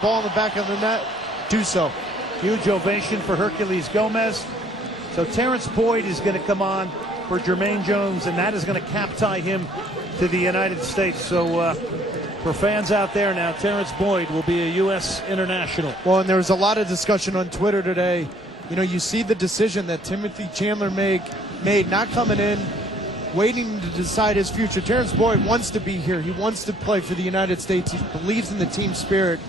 Ball in the back of the net, do so. Huge ovation for Hercules Gomez. So Terrence Boyd is going to come on for Jermaine Jones, and that is going to cap tie him to the United States. So for fans out there now, Terrence Boyd will be a U.S. international. Well, and there was a lot of discussion on Twitter today. You know, you see the decision that Timothy Chandler made not coming in, waiting to decide his future. Terrence Boyd wants to be here. He wants to play for the United States. He believes in the team spirit.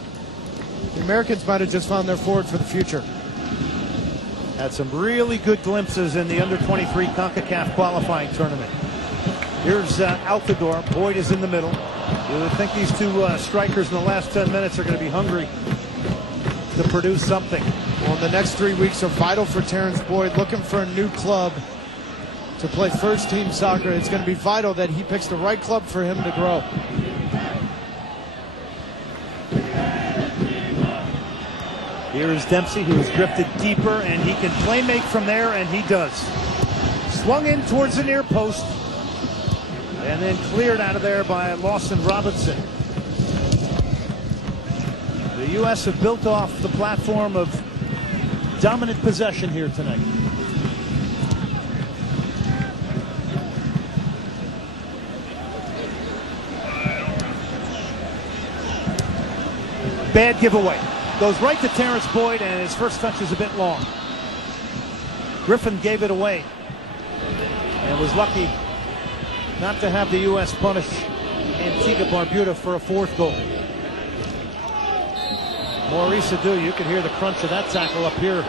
The Americans might have just found their forward for the future. Had some really good glimpses in the under-23 CONCACAF qualifying tournament. Here's Altidore. Boyd is in the middle. You would think these two strikers in the last 10 minutes are going to be hungry to produce something. Well, the next 3 weeks are vital for Terrence Boyd, looking for a new club to play first-team soccer. It's going to be vital that he picks the right club for him to grow. Here is Dempsey, who has drifted deeper, and he can play make from there, and he does. Swung in towards the near post, and then cleared out of there by Lawson Robinson. The U.S. have built off the platform of dominant possession here tonight. Bad giveaway. Goes right to Terrence Boyd, and his first touch is a bit long. Griffin gave it away and was lucky not to have the U.S. punish Antigua Barbuda for a fourth goal. Maurice Adu, you can hear the crunch of that tackle up here,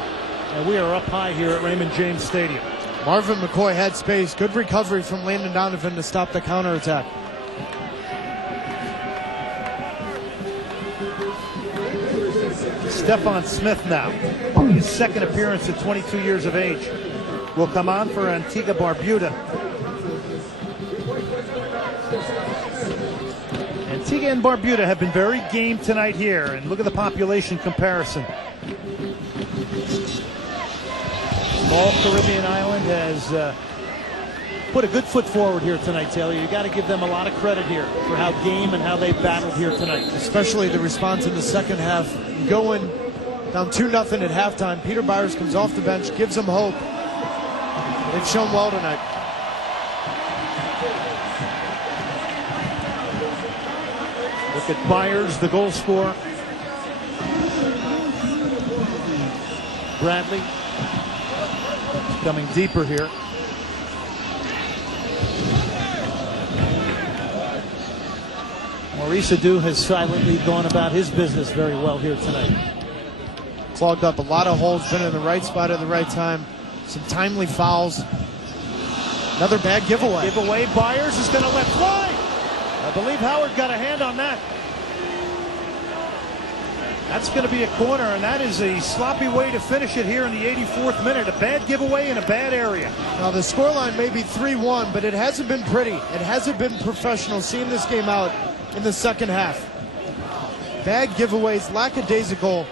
and we are up high here at Raymond James Stadium. Marvin McCoy had space. Good recovery from Landon Donovan to stop the counterattack. Stefan Smith now, his second appearance at 22 years of age, will come on for Antigua Barbuda. Antigua and Barbuda have been very game tonight here, and look at the population comparison. Small Caribbean island has put a good foot forward here tonight, Taylor. You got to give them a lot of credit here for how game and how they battled here tonight. Especially the response in the second half. Going down 2-0 at halftime. Peter Byers comes off the bench, gives them hope. They've shown well tonight. Look at Byers, the goal scorer. Bradley coming deeper here. Maurice Adu has silently gone about his business very well here tonight. Clogged up a lot of holes, been in the right spot at the right time. Some timely fouls. Another bad giveaway. Giveaway, Byers is going to let fly. I believe Howard got a hand on that. That's going to be a corner, and that is a sloppy way to finish it here in the 84th minute. A bad giveaway in a bad area. Now the scoreline may be 3-1, but it hasn't been pretty. It hasn't been professional seeing this game out in the second half. Bad giveaways, lackadaisical.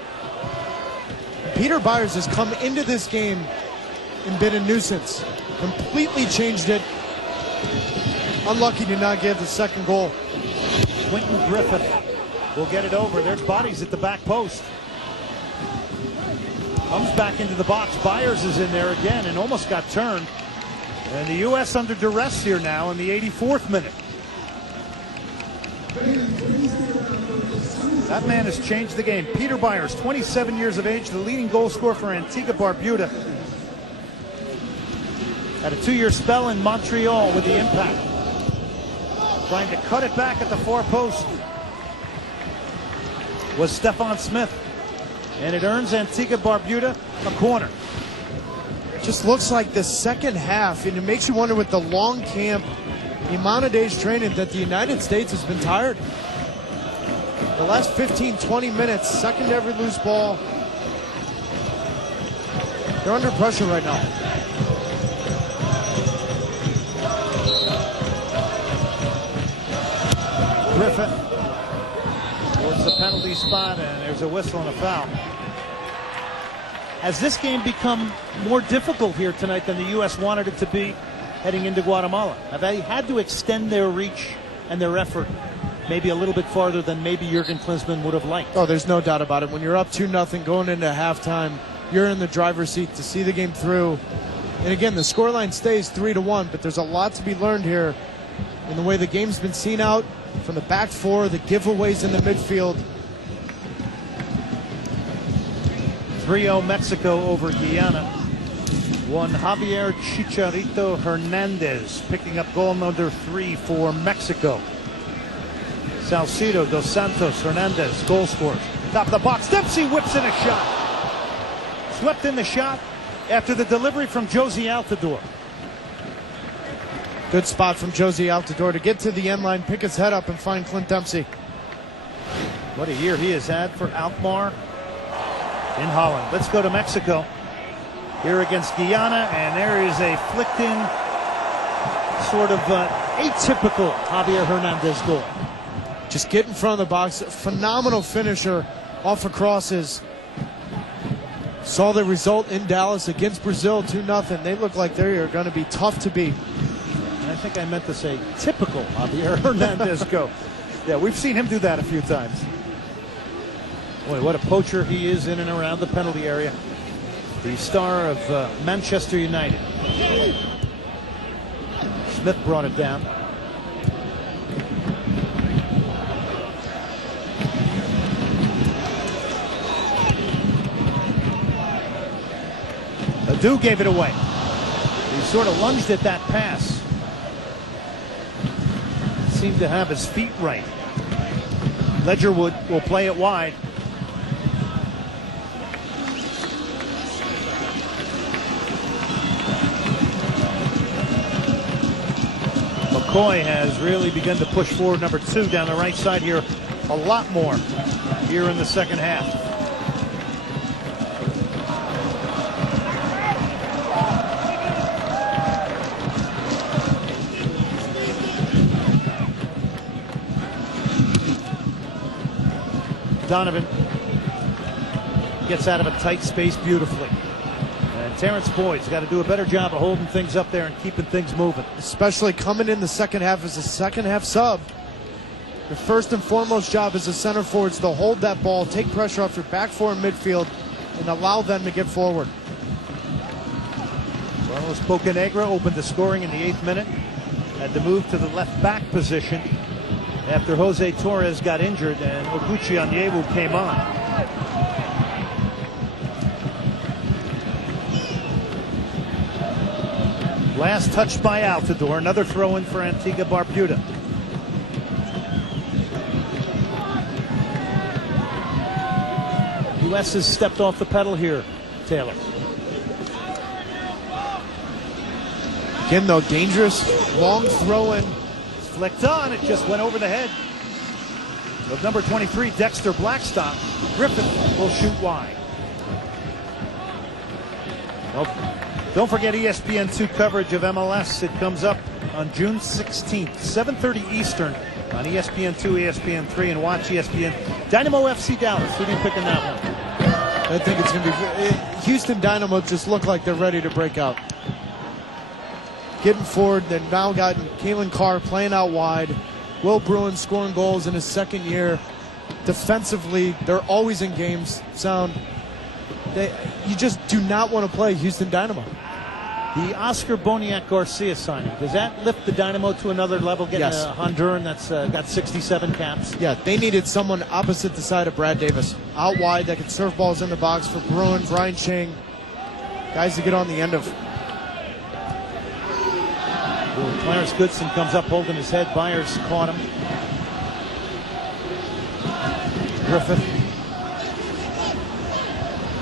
Peter Byers has come into this game and been a nuisance. Completely changed it. Unlucky to not give the second goal. Quentin Griffith will get it over. There's bodies at the back post. Comes back into the box. Byers is in there again and almost got turned. And the U.S. under duress here now in the 84th minute. That man has changed the game. Peter Byers, 27 years of age, the leading goal scorer for Antigua Barbuda. Had a 2-year spell in Montreal with the Impact. Trying to cut it back at the far post was Stefan Smith. And it earns Antigua Barbuda a corner. Just looks like the second half, and it makes you wonder with the long camp, the amount of days training, that the United States has been tired. The last 15-20 minutes, second every loose ball. They're under pressure right now. Griffith towards the penalty spot, and there's a whistle and a foul. Has this game become more difficult here tonight than the U.S. wanted it to be heading into Guatemala? Have they had to extend their reach and their effort maybe a little bit farther than maybe Jurgen Klinsmann would have liked. Oh, there's no doubt about it. When you're up 2-0 going into halftime, you're in the driver's seat to see the game through. And again, the scoreline stays 3-1, but there's a lot to be learned here in the way the game's been seen out from the back four, the giveaways in the midfield. 3-0 Mexico over Guyana. One Javier Chicharito Hernandez picking up goal number 3 for Mexico. Salcido, Dos Santos, Hernandez, goal scorers. Top of the box, Dempsey whips in a shot. Swept in the shot after the delivery from Josie Altidore. Good spot from Josie Altidore to get to the end line, pick his head up, and find Clint Dempsey. What a year he has had for Alkmaar in Holland. Let's go to Mexico. Here against Guyana, and there is a flicked-in, sort of atypical Javier Hernandez goal. Just get in front of the box. Phenomenal finisher off of crosses. Saw the result in Dallas against Brazil, 2-0. They look like they are going to be tough to beat. I think I meant to say typical Javier Hernandez goal. Yeah, we've seen him do that a few times. Boy, what a poacher he is in and around the penalty area. The star of Manchester United. Smith brought it down. Adu gave it away. He sort of lunged at that pass. Seemed to have his feet right. Ledgerwood will play it wide. McCoy has really begun to push forward, number 2 down the right side here a lot more here in the second half. Donovan gets out of a tight space beautifully. And Terrence Boyd's got to do a better job of holding things up there and keeping things moving. Especially coming in the second half as a second half sub. Your first and foremost job as a center forward is to hold that ball, take pressure off your back four and midfield, and allow them to get forward. Carlos Bocanegra opened the scoring in the 8th minute. Had to move to the left back position after Jose Torres got injured and Oguchi Onyewu came on. Last touch by Altidore, another throw in for Antigua Barbuda. U.S. has stepped off the pedal here, Taylor. Again, though, dangerous, long throw in. Flicked on, it just went over the head of number 23, Dexter Blackstock. Griffith will shoot wide. Well, don't forget ESPN2 coverage of MLS. It comes up on June 16th, 7:30 Eastern on ESPN2, ESPN3, and watch ESPN. Dynamo FC Dallas. Who do you pick in that one? I think it's going to be Houston Dynamo. Just look like they're ready to break out. Getting forward, they've now gotten Kalen Carr playing out wide. Will Bruin scoring goals in his second year. Defensively, they're always in games. You just do not want to play Houston Dynamo. The Oscar Boniek Garcia signing, does that lift the Dynamo to another level? Getting Yes. a Honduran that's got 67 caps. Yeah, they needed someone opposite the side of Brad Davis. Out wide that could serve balls in the box for Bruin, Brian Chang. Guys to get on the end of. Clarence Goodson comes up holding his head. Byers caught him. Griffith.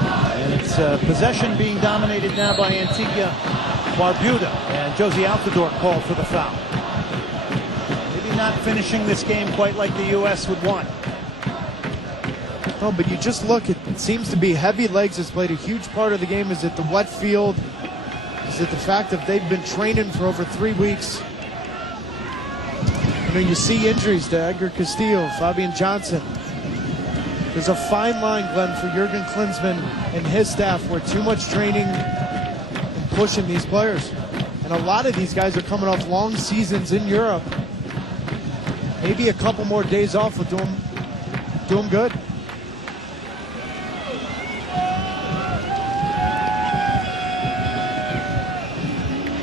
And it's possession being dominated now by Antigua Barbuda. And Josie Altidore called for the foul. Maybe not finishing this game quite like the U.S. would want. No, but you just look, it seems to be heavy legs has played a huge part of the game. Is it the wet field? Is it the fact that they've been training for over 3 weeks? You know, you see injuries to Edgar Castillo, Fabian Johnson. There's a fine line, Glenn, for Jurgen Klinsmann and his staff where too much training and pushing these players. And a lot of these guys are coming off long seasons in Europe. Maybe a couple more days off will do him good.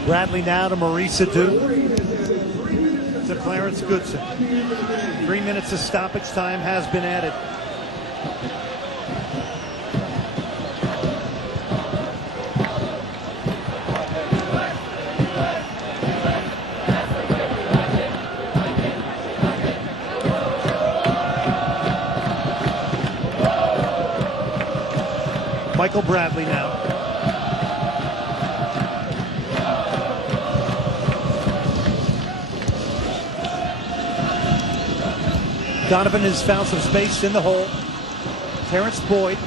Bradley now to Maurice Adu. To Clarence Goodson. 3 minutes of stoppage time has been added. Michael Bradley now. Donovan has found some space in the hole. Terrence Boyd.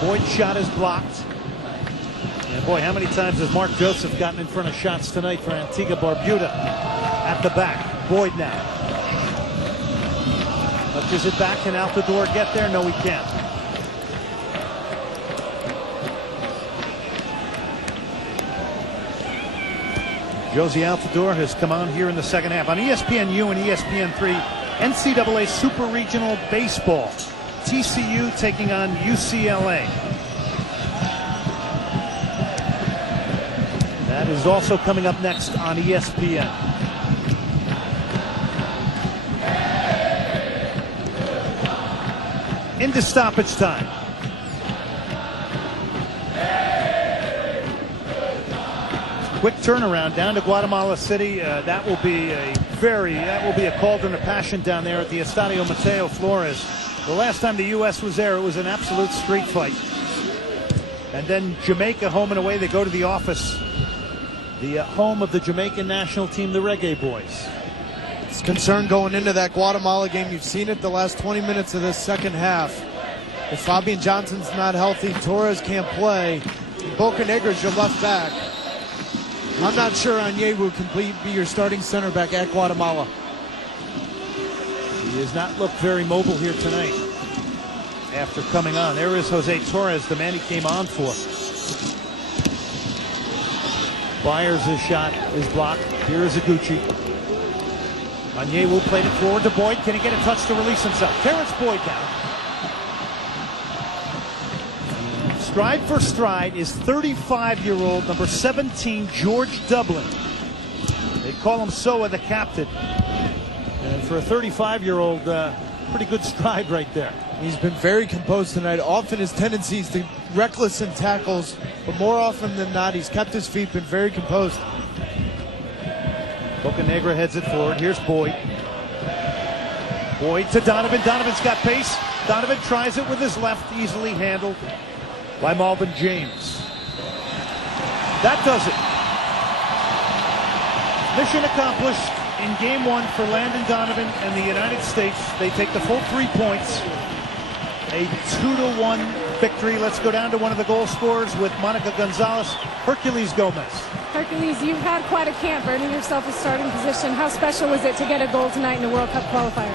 Boyd's shot is blocked. And boy, how many times has Mark Joseph gotten in front of shots tonight for Antigua Barbuda? At the back. Boyd now. Touches it back. Can Altidore get there? No, he can't. Josie Altidore has come on here in the second half. On ESPNU and ESPN3, NCAA Super Regional Baseball. TCU taking on UCLA. That is also coming up next on ESPN. Into stoppage time. Quick turnaround down to Guatemala City. That will be a cauldron of passion down there at the Estadio Mateo Flores. The last time the U.S. was there, it was an absolute street fight. And then Jamaica, home and away, they go to the office. The home of the Jamaican national team, the Reggae Boys. It's concern going into that Guatemala game. You've seen it the last 20 minutes of this second half. If Fabian Johnson's not healthy, Torres can't play. Bocanegra's your left back. I'm not sure Onyewu can be your starting center back at Guatemala. He has not looked very mobile here tonight after coming on. There is Jose Torres, the man he came on for. Byers' shot is blocked. Here is Iguchi. Onyewu played it forward to Boyd. Can he get a touch to release himself? Terrence Boyd now. Stride for stride is 35-year-old number 17 George Dublin. They call him Soa, the captain. And for a 35-year-old, pretty good stride right there. He's been very composed tonight. Often his tendencies to reckless in tackles, but more often than not, he's kept his feet, been very composed. Bocanegra heads it forward. Here's Boyd. Boyd to Donovan. Donovan's got pace. Donovan tries it with his left, easily handled by Marvin James. That does it. Mission accomplished in game one for Landon Donovan and the United States. They take the full 3 points. A 2-1 victory. Let's go down to one of the goal scorers with Monica Gonzalez. Hercules Gomez. Hercules, you've had quite a camp earning yourself a starting position. How special was it to get a goal tonight in the World Cup qualifier?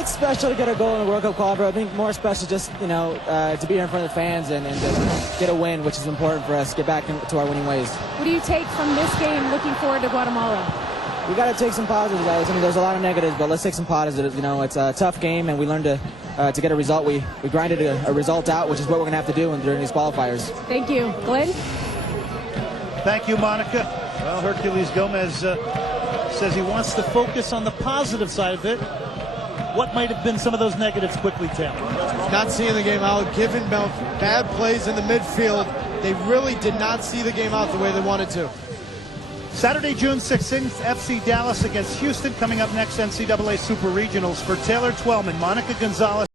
It's special to get a goal in the World Cup qualifier. I think more special just, to be here in front of the fans and to get a win, which is important for us, get back into our winning ways. What do you take from this game looking forward to Guatemala? We got to take some positives out. I mean, there's a lot of negatives, but let's take some positives. It's a tough game, and we learned to get a result. We grinded a result out, which is what we're going to have to do during these qualifiers. Thank you. Glenn? Thank you, Monica. Well, Hercules Gomez says he wants to focus on the positive side of it. What might have been some of those negatives quickly, Tim? Not seeing the game out, given bad plays in the midfield. They really did not see the game out the way they wanted to. Saturday, June 16th, FC Dallas against Houston. Coming up next, NCAA Super Regionals. For Taylor Twellman, Monica Gonzalez.